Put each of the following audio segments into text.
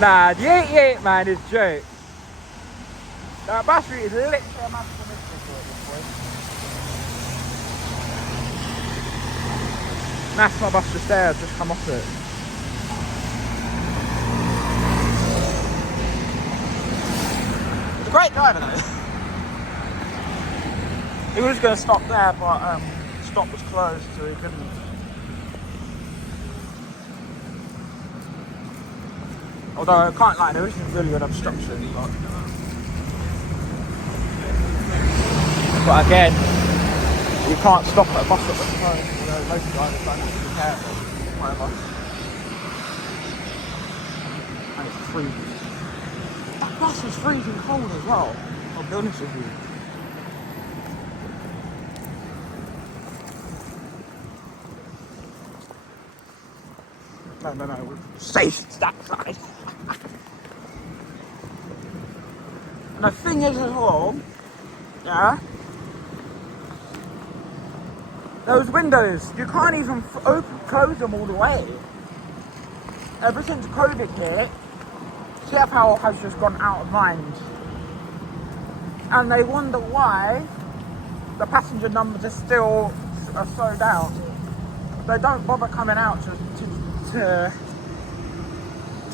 Nah, the 88, man, is joke. That bus route is literally a magical mystery at this point. That's my bus just there, I've just come off it. It's a great driver though. He was going to stop there, but stop was closed, so he couldn't. Although I can't lie, there isn't really an obstruction, but again, you can't stop at a bus stop at the time, most drivers don't actually care, whatever. And it's freezing. That bus is freezing cold as well, I'll be honest with you. No, we're safe that side. And the thing is as well, yeah, those windows, you can't even close them all the way. Ever since COVID hit, TfL has just gone out of mind. And they wonder why the passenger numbers are still so down. They don't bother coming out to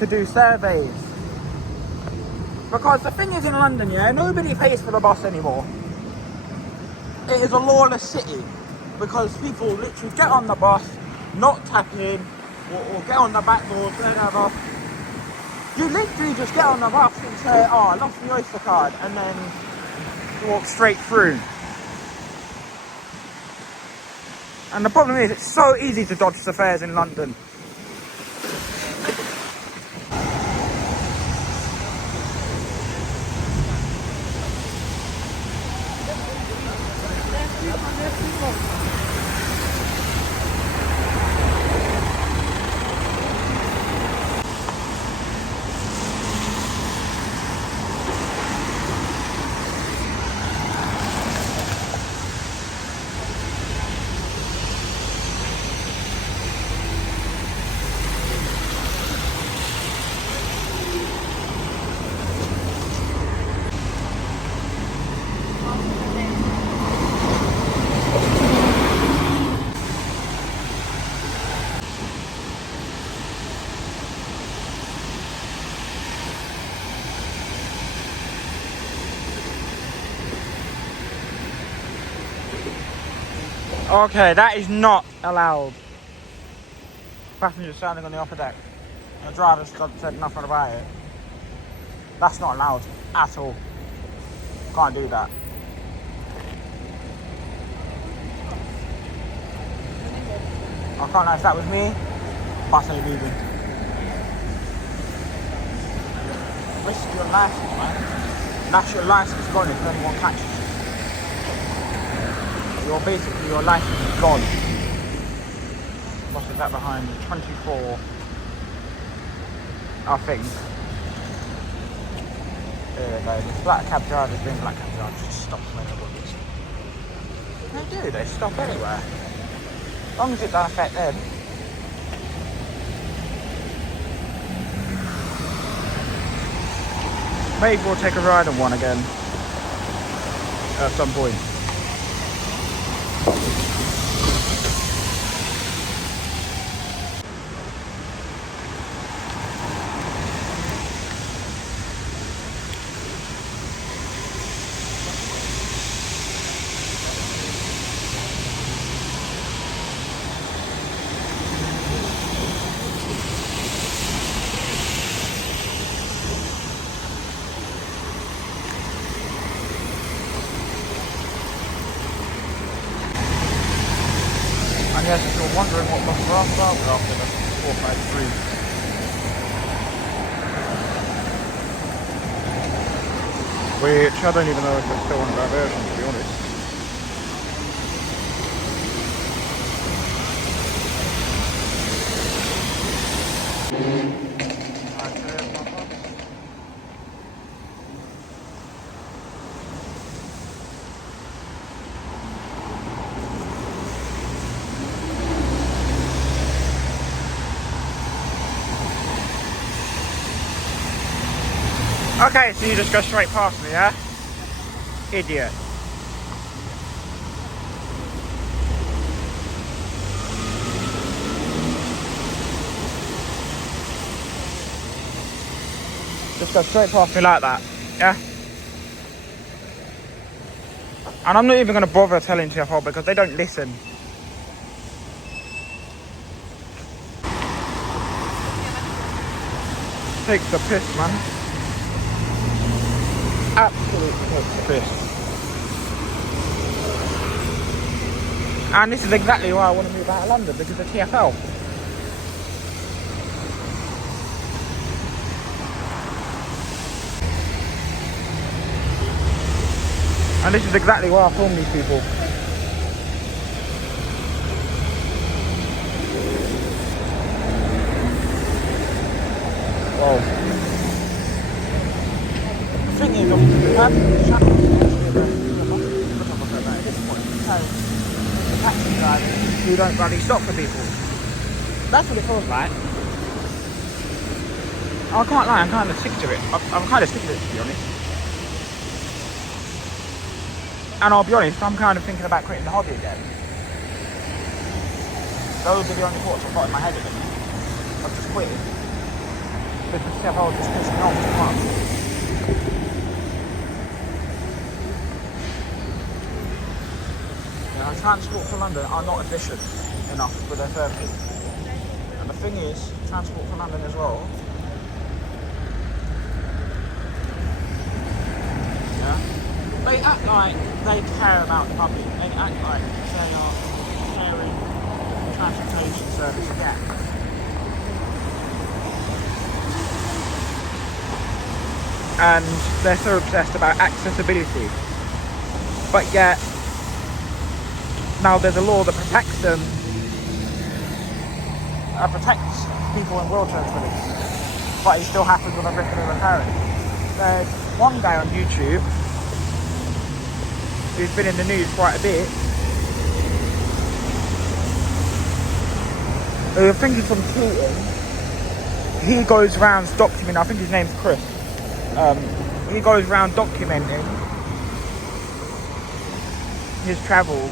do surveys. Because the thing is in London, yeah, nobody pays for the bus anymore. It is a lawless city because people literally get on the bus, not tap in, or get on the back doors, whatever. You literally just get on the bus and say, oh, I lost my Oyster card, and then you walk straight through. And the problem is, it's so easy to dodge the fares in London. Okay, that is not allowed. Passengers standing on the upper deck. The driver said nothing about it. That's not allowed at all. Can't do that. I can't know if that was me. Bus ain't moving. Risk your license, man. That's your license gone if anyone catches you. Your license is gone. What is that behind? 24, I think. There we go. Black cab drivers being black cab drivers just stop when they're bullets. They do, they stop anywhere. As long as it doesn't affect them. Maybe we'll take a ride on one again at some point. Yes, if you're wondering what bus we're after the 453. Which I don't even know if it's still on diversion, to be honest. Okay, so you just go straight past me, yeah? Idiot. Just go straight past me like that, yeah? And I'm not even going to bother telling TfL because they don't listen. Takes the piss, man. Absolutely takes the piss. And this is exactly why I want to move out of London, because of the TfL. And this is exactly why I film these people. Whoa. The thing is, obviously, the purpose of this channel is at this point, so the taxi drivers who don't bloody stop for people. That's what it feels like. I can't lie, I'm kind of sick to it. I'm kind of sick of it, to be honest. And I'll be honest, I'm kind of thinking about quitting the hobby again. Those are the only thoughts I've got in my head at the minute. I've just quit it. Because the TfL just pissed me off too much. You know, Transport for London are not efficient enough with their services. And the thing is, Transport for London as well, yeah, they act like they care about the public. They act like they are caring transportation service again. And they're so obsessed about accessibility. But yet, now there's a law that protects them, protects people in wheelchairs for this. But it still happens with a regular occurrence. There's one guy on YouTube who's been in the news quite a bit. I think he's from Kilton. He goes around documenting, I think his name's Chris. He goes around documenting his travels.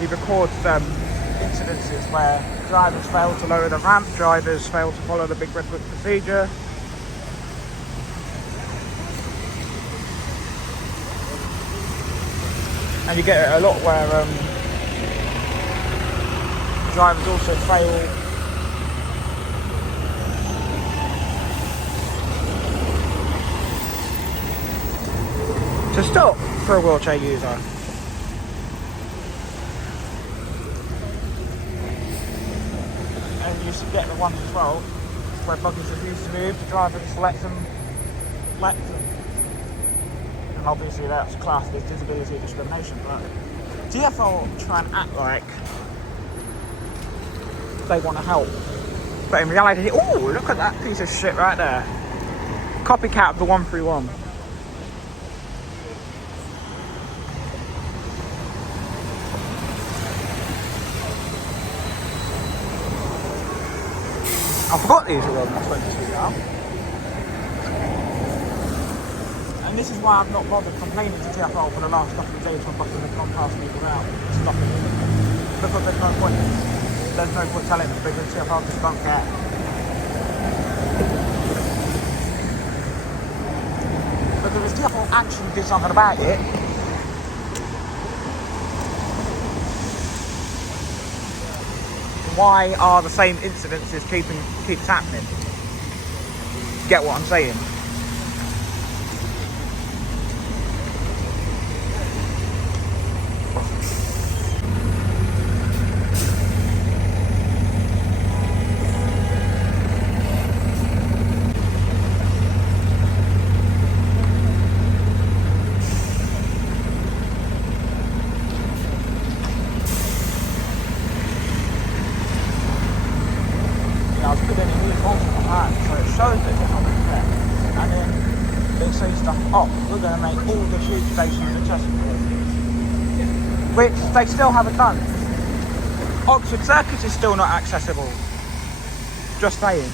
He records incidences where drivers fail to lower the ramp, drivers fail to follow the Big Red Book procedure. And you get it a lot where drivers also fail to stop for a wheelchair user. And you should get the ones as well where buggies refuse to move, the driver just lets them. And obviously that's classed as disability discrimination, but TfL try and act like they want to help. But in reality, oh, look at that piece of shit right there. Copycat of the 131. I forgot these were on my phone to now. And this is why I've not bothered complaining to TfL for the last couple of days when buses have gone past me without stopping. Because there's no point. There's no point telling them because TfL just don't care. Because if TfL actually did something about it, why are the same incidences keeps happening? Get what I'm saying? Which they still haven't done. Oxford Circus is still not accessible. Just saying.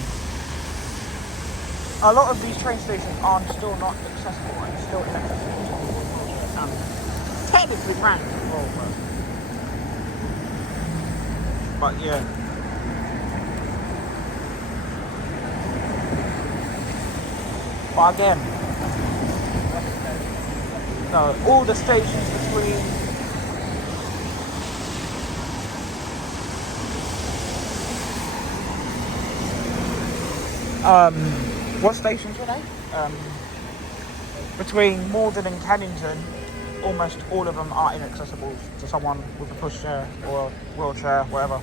A lot of these train stations are still not accessible and still inaccessible to people in wheelchairs. And technically ranked as well, but yeah. But again, no, all the stations between what stations were they? Between Morden and Kennington, almost all of them are inaccessible to someone with a pushchair or a wheelchair, whatever.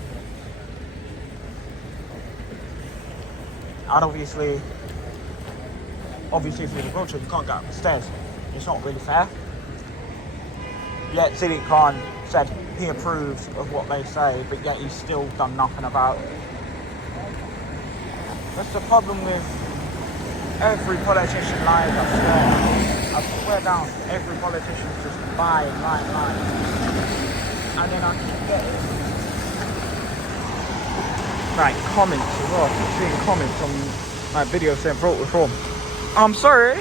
And obviously if you're in a wheelchair, you can't get up the stairs. It's not really fair. Yet Sadiq Khan said he approves of what they say, but yet he's still done nothing about it. That's the problem with every politician lies, I swear down, every politician just lying. And then I keep getting like comments as well. I keep seeing comments on my videos saying vote reform. I'm sorry,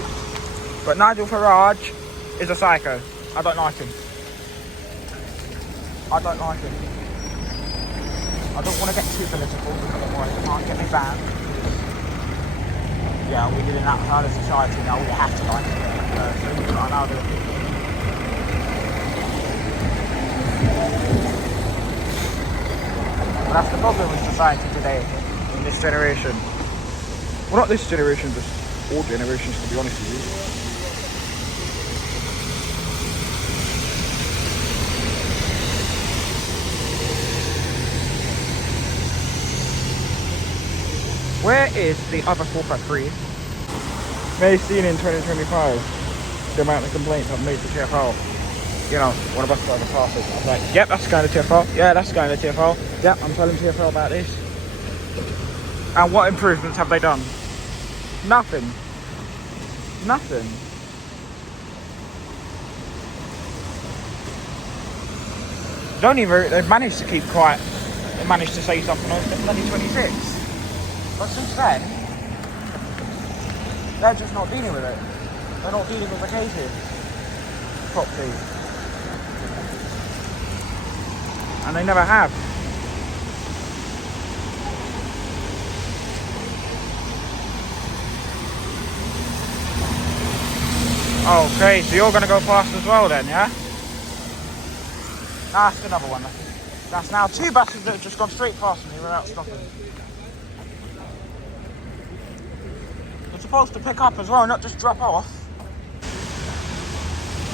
but Nigel Farage is a psycho. I don't like him. I don't want to get too political because otherwise I can't get me banned. Yeah, we live in that kind of society now, we have to like it. So we're not allowed to. But that's the problem with society today, in this generation. Well, not this generation, just all generations, to be honest with you. Where is the other 453? May seen in 2025 the amount of complaints I've made to TfL. You know, one of us driving past us. I was like, yep, that's going to TfL. Yeah, that's going to TfL. Yep, I'm telling TfL about this. And what improvements have they done? Nothing. They've managed to keep quiet. They managed to say something else in 2026. But since then, they're just not dealing with it. They're not dealing with the cases properly. And they never have. Okay, so you're going to go past as well then, yeah? That's another one. That's now 2 buses that have just gone straight past me without stopping. You're supposed to pick up as well, not just drop off.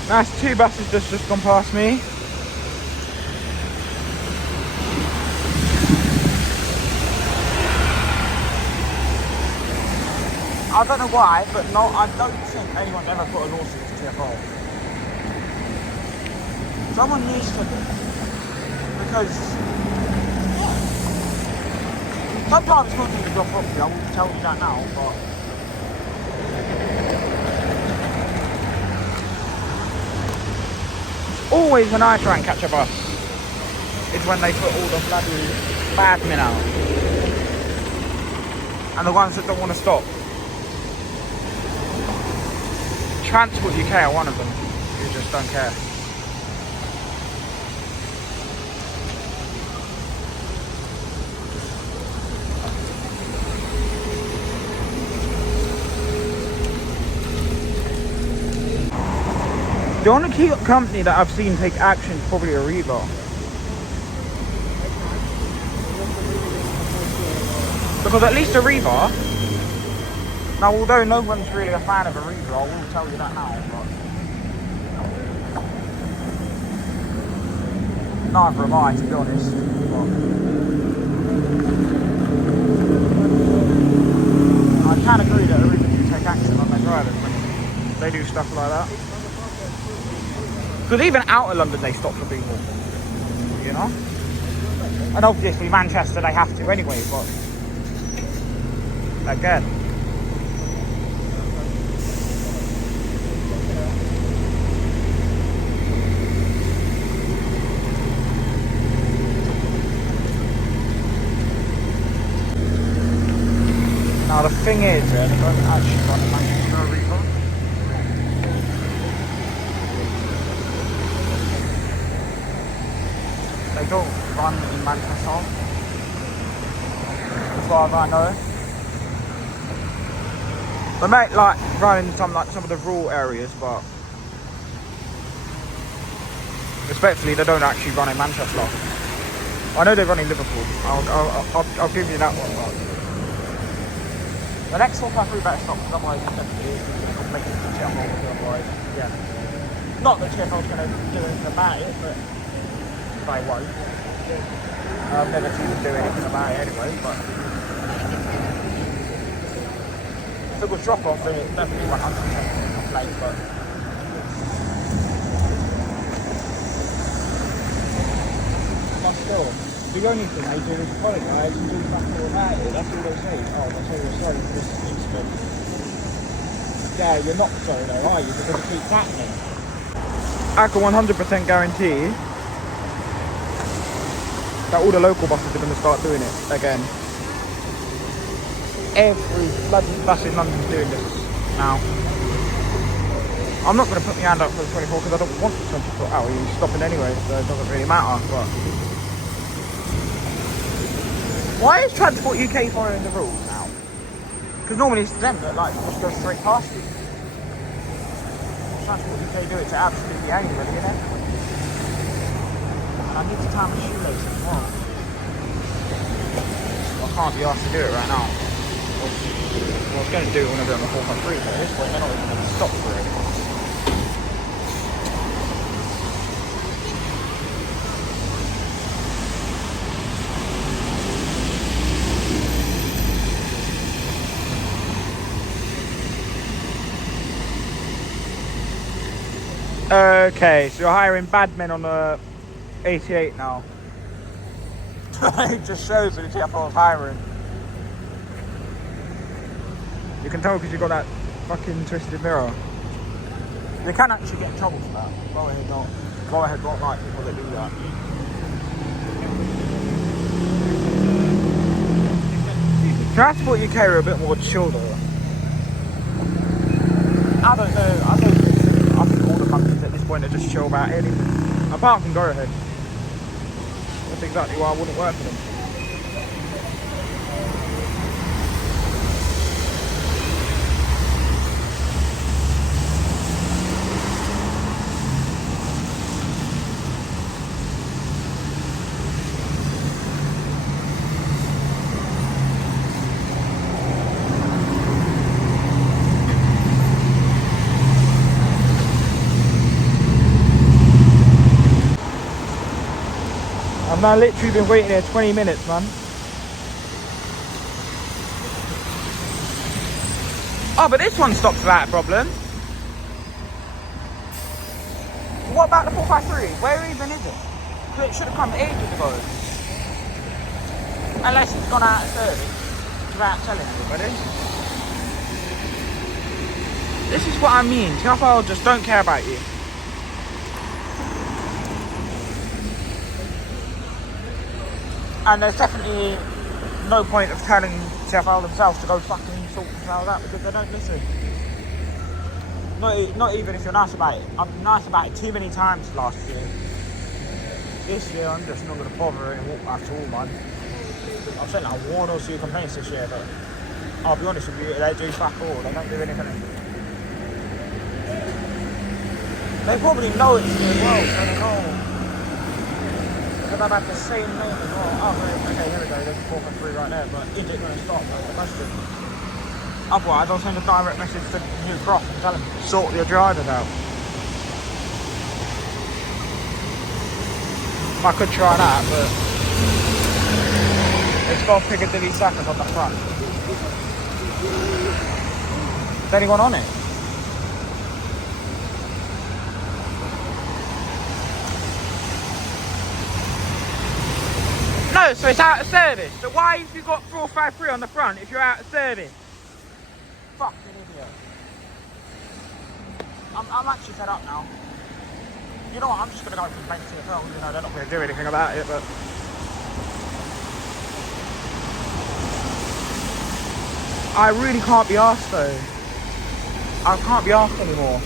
That's 2 buses that's just gone past me. I don't know why, but no, I don't think anyone's ever put a lawsuit to TfL. Someone needs to, because sometimes it's not doing the job properly, I will tell you that now, but always when I try and catch a bus, it's when they put all the bloody bad men out. And the ones that don't want to stop. Transport UK are one of them, who just don't care. The only key company that I've seen take action is probably Arriva. Because at least Arriva, now although no one's really a fan of Arriva, I will tell you that now, but neither am I, to be honest. But I can agree that Arriva do take action on their drivers when they do stuff like that. Because even out of London they stop for people, you know? And obviously Manchester they have to anyway, but again. Now the thing is, they don't actually run in Manchester Reaper. They don't run in Manchester, as far as I know. They might like run in some of the rural areas, but respectfully, they don't actually run in Manchester. I know they run in Liverpool. I'll give you that one. But the next 453 better stop, because otherwise it's definitely make it to Sheffield. Otherwise, yeah. Not that Sheffield's going to do anything about it, but they won't. I've never seen them do anything about it anyway. But if it was drop off, then it's definitely 100% complaint. But still, the only thing they do is apologise and do nothing about it. That's all they say. Oh, that's all we're sorry for this incident. Yeah, you're not sorry though, are you? Because it keeps happening. I can 100% guarantee that all the local buses are going to start doing it again. Every bloody bus in London's doing this now. I'm not going to put my hand up for the 24 because I don't want the 24 hour. You're stopping anyway, so it doesn't really matter. But why is Transport UK following the rules now? Because normally it's them that like just go straight past you. Transport UK do it to absolutely anybody, innit? And I need to tie my shoelace as well. I can't be asked to do it right now. Well, I was going to do it when I do it on the 453, but at this point they're not even going to stop for it. Okay, so you're hiring bad men on the 88 now. It just shows that it's TfL's hiring. You can tell because you've got that fucking twisted mirror. They can actually get in trouble for that. Go ahead, don't like people that do that. Transport UK are a bit more chill though. I don't know. I think all the companies at this point are just chill about anything. Apart from Go Ahead. That's exactly why I wouldn't work for them. I've now literally been waiting here 20 minutes, man. Oh, but this one stops without a problem. What about the 453? Where even is it? Because it should have come ages ago. Unless it's gone out of service without telling everybody. This is what I mean. TfL just don't care about you. And there's definitely no point of telling TfL themselves to go fucking sort themselves out because they don't listen. Not even if you're nice about it. I've been nice about it too many times last year. This year I'm just not going to bother at all, man. I've sent like 1 or 2 complaints this year, but I'll be honest with you, they do fuck all. They don't do anything. They probably know it's me as well, so they know. Because I've had the same name as well. Oh, okay, here we go. There's a 453 right there, but is it going to stop? That's the question. Otherwise, I'll send a direct message to New Cross and tell them to sort your drivers out. I could try that, but it's got Piccadilly Circus on the front. Is anyone on it? No, so it's out of service. So why have you got 453 on the front if you're out of service? Fucking idiot. I'm actually fed up now. You know what, I'm just going to go and complain to TfL. You know, they're not going to do anything about it, but... I really can't be asked though. I can't be asked anymore.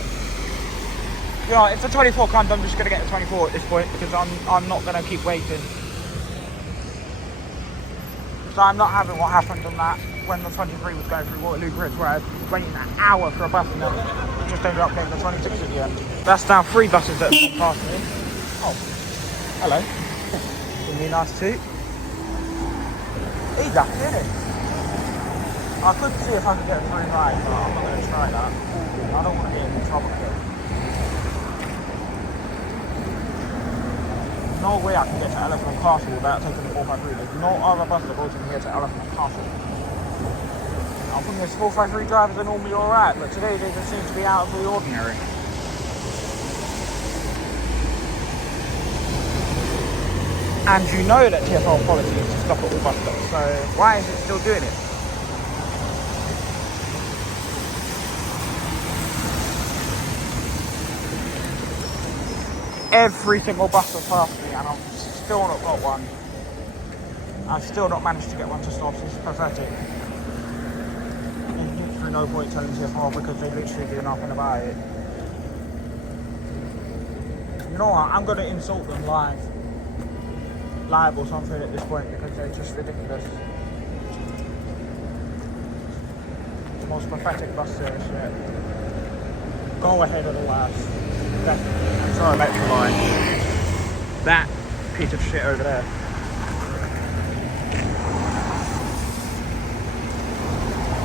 You know, if the 24 comes, I'm just gonna get the 24 at this point because I'm not gonna keep waiting. So I'm not having what happened on that when the 23 was going through Waterloo Bridge, where I was waiting an hour for a bus and then just ended up getting the 26 at the end. That's now 3 buses that have gone past me. Oh, hello. Give me a nice toot. He's happy, isn't he? I could see if I could get a 3 ride, but I'm not going to try that. I don't want to get in trouble again. No way I can get to Elephant and Castle without taking the 453. There's no other bus that goes from here to Elephant and Castle. I think those 453 drivers are normally alright, but today they just seem to be out of the ordinary. And you know that TfL policy is to stop at all bus stops, so why is it still doing it? Every single bus has passed me and I've still not got one. I've still not managed to get one to stop. It's pathetic. There's literally no point telling TfL because they literally do nothing about it. You know what? I'm going to insult them live or something at this point because they're just ridiculous. The most pathetic bus service yet. Go ahead otherwise. Definitely. Sorry, Metroline. That piece of shit over there.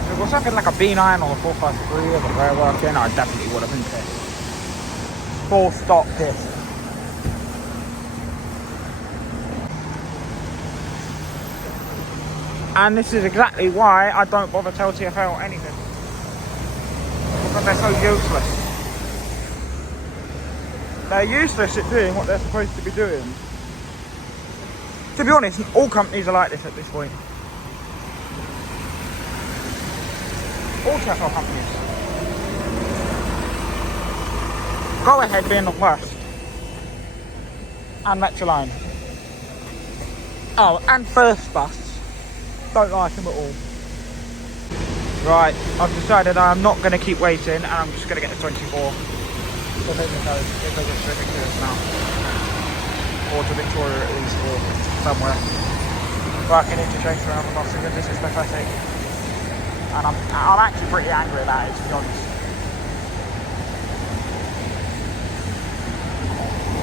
If it was something like a B9 or a 453 or the rail working, I definitely would have been pissed. Full stop pissed. And this is exactly why I don't bother tell TfL anything. Because they're so useless. They're useless at doing what they're supposed to be doing. To be honest, all companies are like this at this point. All TfL companies. Go Ahead being the worst. And Metroline. Oh, and First Bus. Don't like them at all. Right, I've decided I'm not going to keep waiting and I'm just going to get the 24. So because it's ridiculous now. Or to Victoria at least, or somewhere. But I can interchange for another bus because this is pathetic. And I'm actually pretty angry about it, to be honest.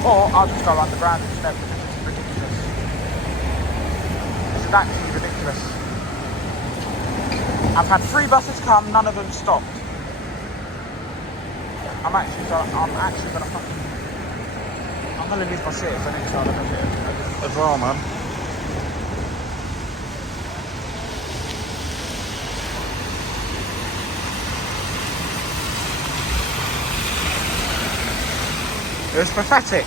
Or I'll just go underground instead because this is ridiculous. This is actually ridiculous. I've had 3 buses come, none of them stopped. I'm actually gonna leave my seat for next time as well, man. It was pathetic.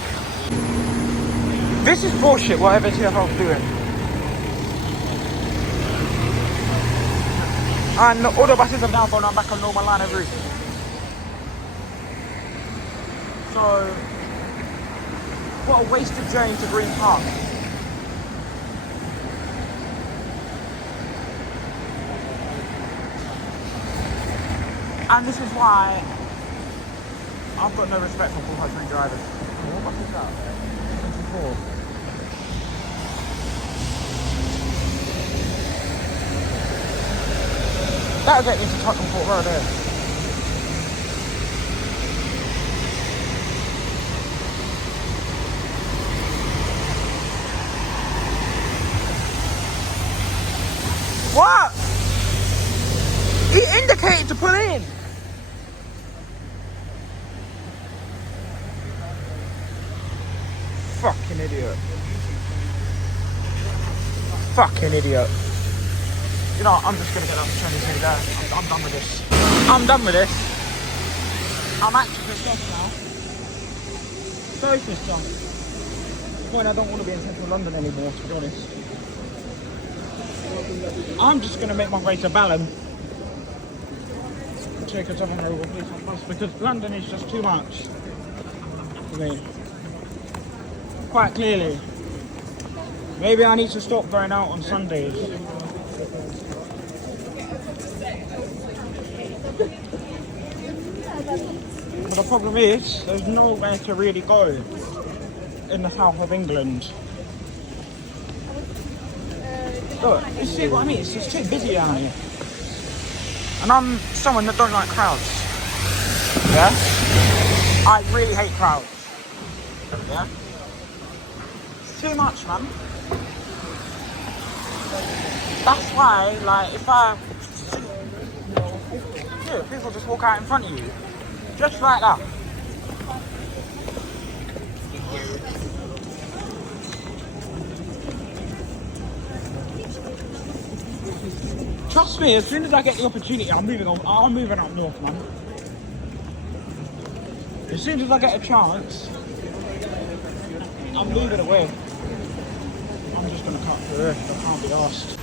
This is bullshit, whatever TfL's doing. And all the buses have now gone on back on normal line of route. So, what a waste of journey to Green Park. And this is why I've got no respect for 453 drivers. What bus is that? 24. That'll get me to Tottenham Court Road there. What? He indicated to pull in. Fucking idiot. Fucking idiot. You know what, I'm just gonna get up to 22 there. I'm done with this. I'm done with this. I'm actually pissed off now. So pissed off. At the point I don't want to be in central London anymore, to be honest. I'm just gonna make my way to Balham. Take a Southern Road police bus because London is just too much for me. Quite clearly. Maybe I need to stop going out on Sundays. But the problem is, there's nowhere to really go in the south of England. Look, you see what I mean? It's just too busy down here. And I'm someone that don't like crowds. Yeah? I really hate crowds. Yeah? It's too much, man. That's why, like, if I see, yeah, people just walk out in front of you. Just like that. Trust me, as soon as I get the opportunity, I'm moving up north, man. As soon as I get a chance, I'm moving away. I'm just gonna cut through it. I can't be asked.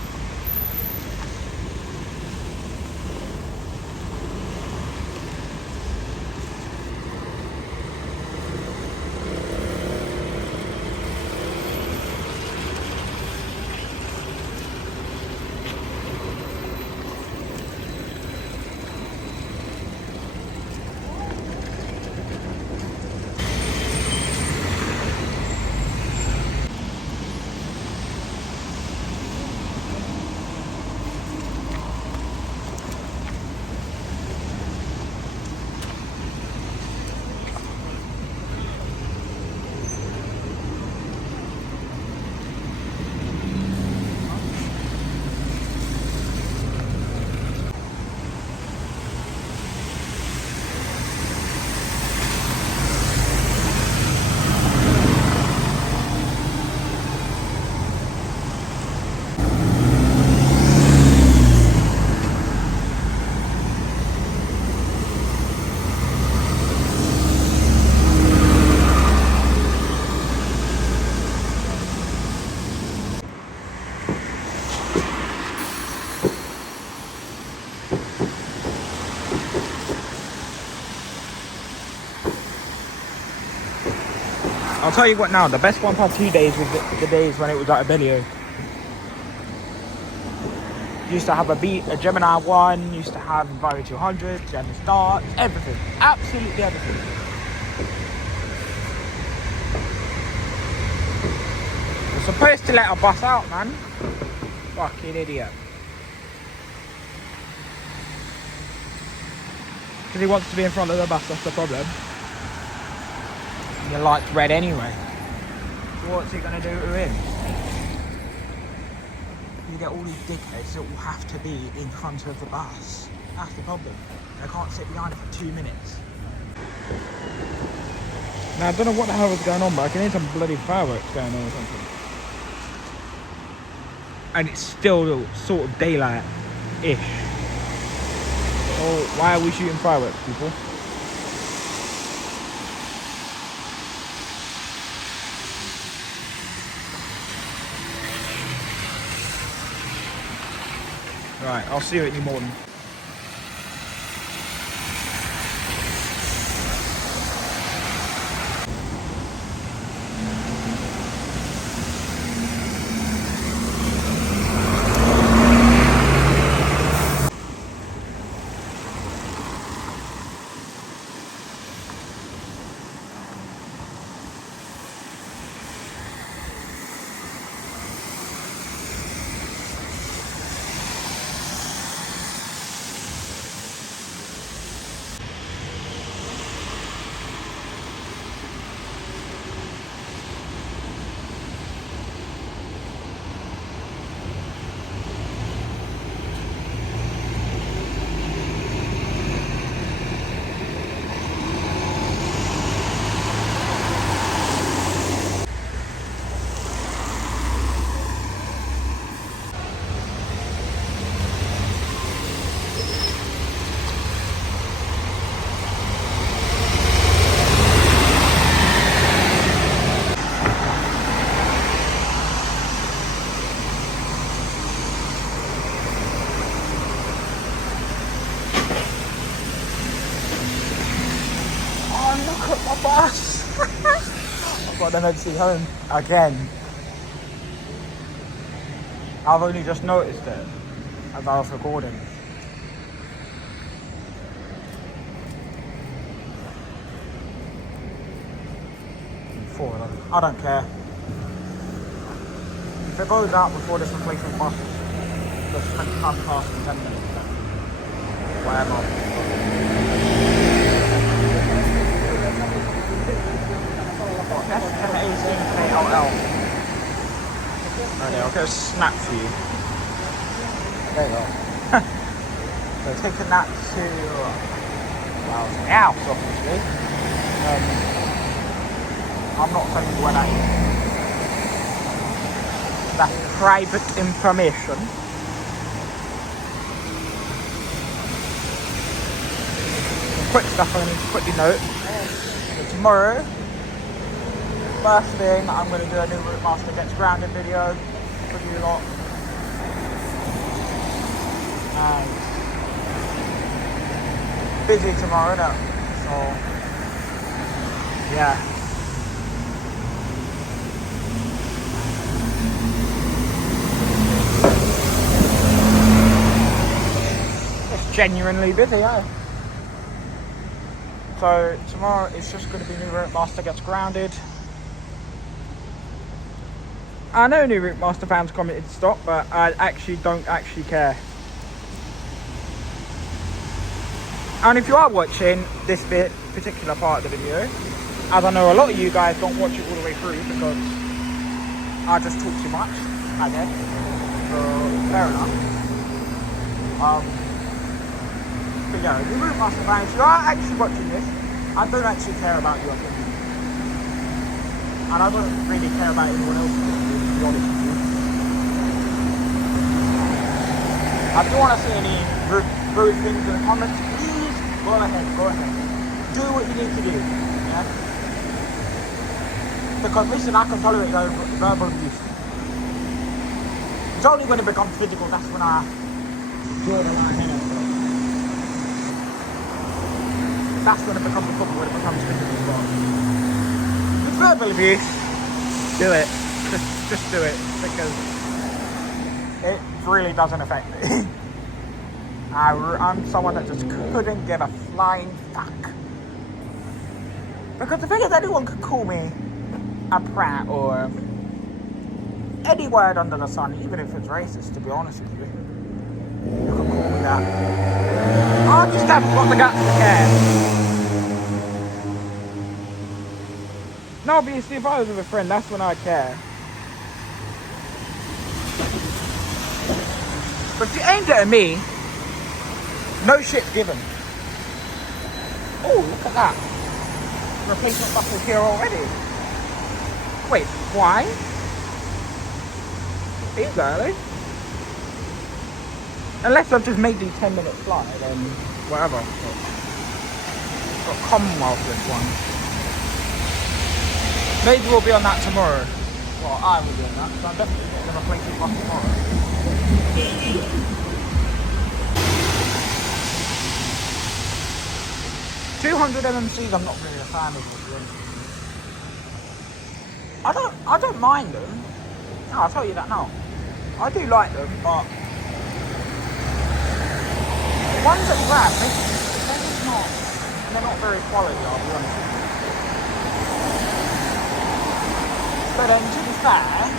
I'll tell you what now, the best 1+2 days was the days when it was at Abellio. Used to have a Gemini 1, used to have Vario 200, Gemini Start, everything. Absolutely everything. You're supposed to let a bus out, man. Fucking idiot. Because he wants to be in front of the bus, that's the problem. Your light's red anyway. What's he gonna do to him? You get all these dickheads that will have to be in front of the bus. That's the problem. They can't sit behind it for 2 minutes. Now I don't know what the hell is going on, but I can hear some bloody fireworks going on or something. And it's still sort of daylight-ish. So why are we shooting fireworks, people? Right, I'll see you in the morning. Look at my bus! I've got an emergency home again. I've only just noticed it as I was recording. I don't care. If it goes out before this replacement bus, just come past in 10 minutes, then whatever. S1018KLL. Okay, I'll get a snap for you. There you go. So taking that to the house, obviously. I'm not telling you where that is. That's private information. Some quick stuff I need to quickly note. So tomorrow, first thing, I'm going to do a new Route Master Gets Grounded video for you lot. And busy tomorrow, no? So, yeah. It's genuinely busy, yeah. So tomorrow it's just going to be New Route Master Gets Grounded. I know New Route Master fans commented to stop, but I don't care. And if you are watching this particular part of the video, as I know a lot of you guys don't watch it all the way through because I just talk too much, I guess. So fair enough. But yeah, New Route Master fans, if you are actually watching this, I don't actually care about your opinion. And I don't really care about anyone else's opinion, to be honest with you. If you want to see any rude things in the comments, please go ahead. Do what you need to do, yeah? Because listen, I can tolerate verbal abuse. It's only when it becomes physical, that's when I draw the line, innit? That's when it becomes a problem, when it becomes physical. But with verbal abuse, do it. Just do it, because it really doesn't affect me. I'm someone that just couldn't give a flying fuck. Because the thing is, anyone could call me a prat or any word under the sun, even if it's racist, to be honest with you. You can call me that. I just haven't got the guts to care. No, obviously, if I was with a friend, that's when I care. But if you aimed it at me, no shit given. Oh, look at that. Replacement bus is here already. Wait, why? Seems early. Unless I've just made the 10-minute flight, then whatever. Got Commonwealth this one. Maybe we'll be on that tomorrow. Well, I will be on that, so I'm definitely getting a replacement bus tomorrow. 200 MMCs I'm not really a fan of, to be honest with you. I don't mind them. No, I'll tell you that now. I do like them, but the ones that grab, they're not very quality, I'll be honest with you. But then, to be fair,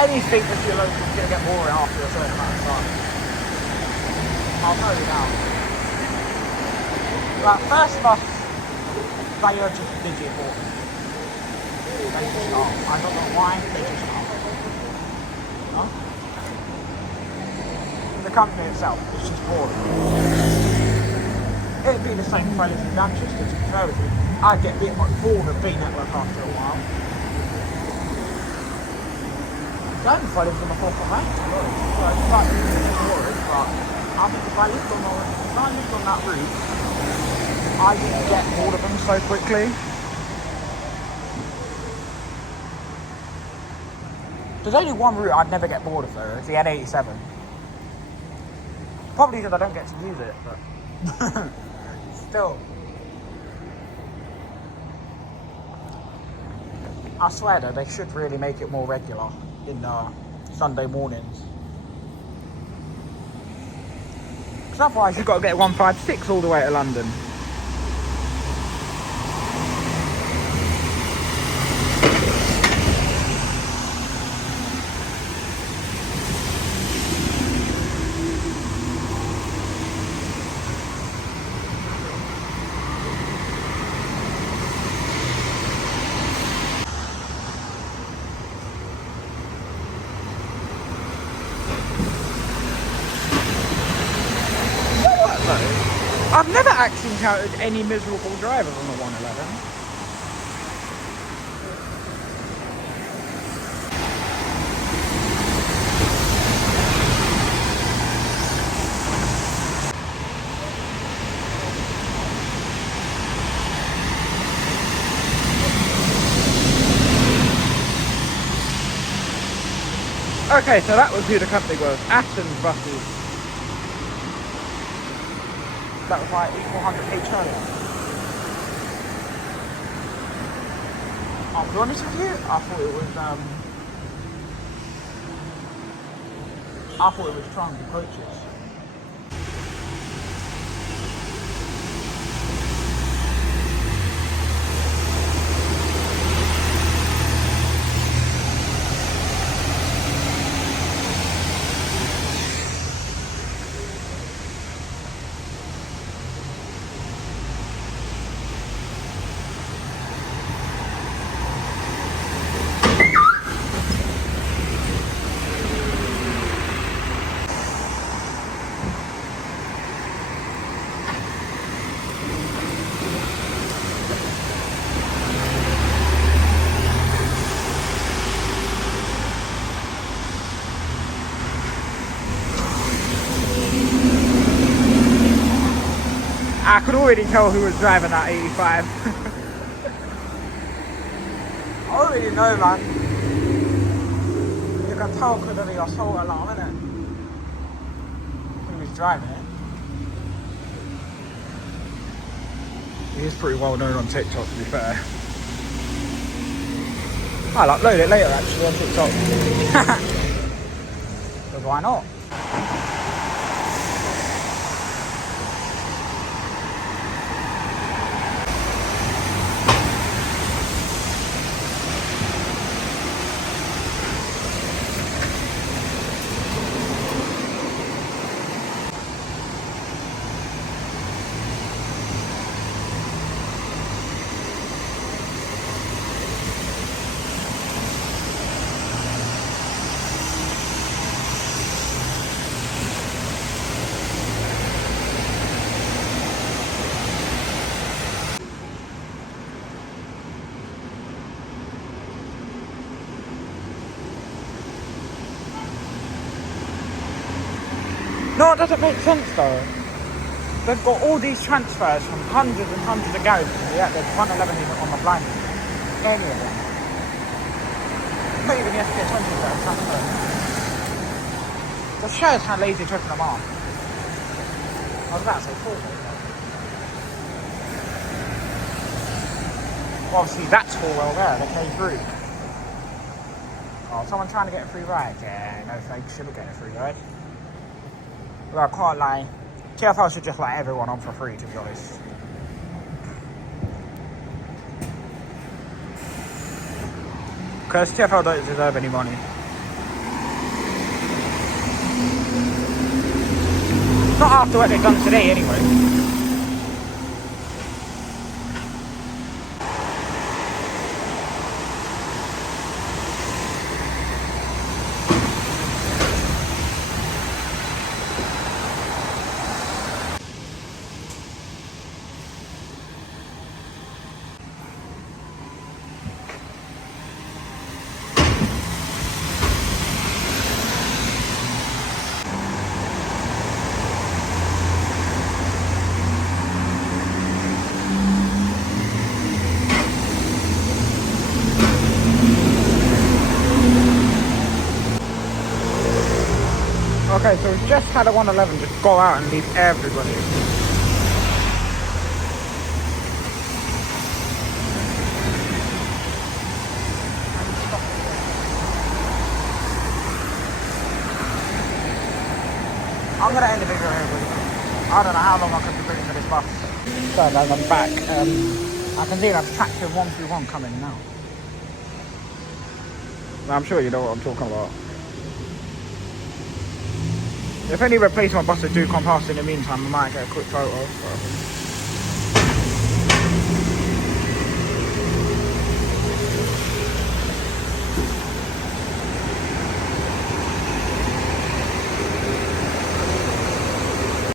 anything that's your local is going to get boring after a certain amount of time. I'll tell you now. But first bus, they are just digit boring. They just are. I don't know why, they just are. Huh? The company itself is just boring. It'd be the same for anything in Manchester, to be fair with you. I'd get a bit bored of B-Network after a while. Don't follow from a fourth of May. So it's like boring, but I think if I lived on that route, I would get bored of them so quickly. There's only one route I'd never get bored of though, it's the N87. Probably because I don't get to use it, but still. I swear though, they should really make it more regular in Sunday mornings. Because otherwise you've got to get 156 all the way to London. I've never actually encountered any miserable drivers on the 111. Okay, so that was who the company was. Athens Buses. That was like E400H earlier. I'll be honest with you, I thought it was Triangle Coaches. I could already tell who was driving that 85. I already know, man. You can tell because of the assault alarm, innit? Who was driving it. He is pretty well known on TikTok, to be fair. I'll upload it later, actually, on TikTok. Because why not? No, it doesn't make sense though. They've got all these transfers from hundreds and hundreds of garages, yet there's 111 even on the blind. Any of them. Not even the SK20s that are transferred. The shows how lazy tripping them are. I was about to say cool. Well, obviously that's all well there, they came through. Oh, someone trying to get a free ride? Yeah, no thanks, shouldn't get a free ride. Well, I can't lie. TFL should just let everyone on for free, to be honest. Because TFL don't deserve any money. Not after what they've done today, anyway. Okay, so we've just had a 111 just go out and leave everybody. I'm going to end the video here, buddy. I don't know how long I could be waiting for this bus. So guys, I'm back. I can see that tractor 131 coming now. I'm sure you know what I'm talking about. If any replacement buses do come past in the meantime, I might get a quick photo.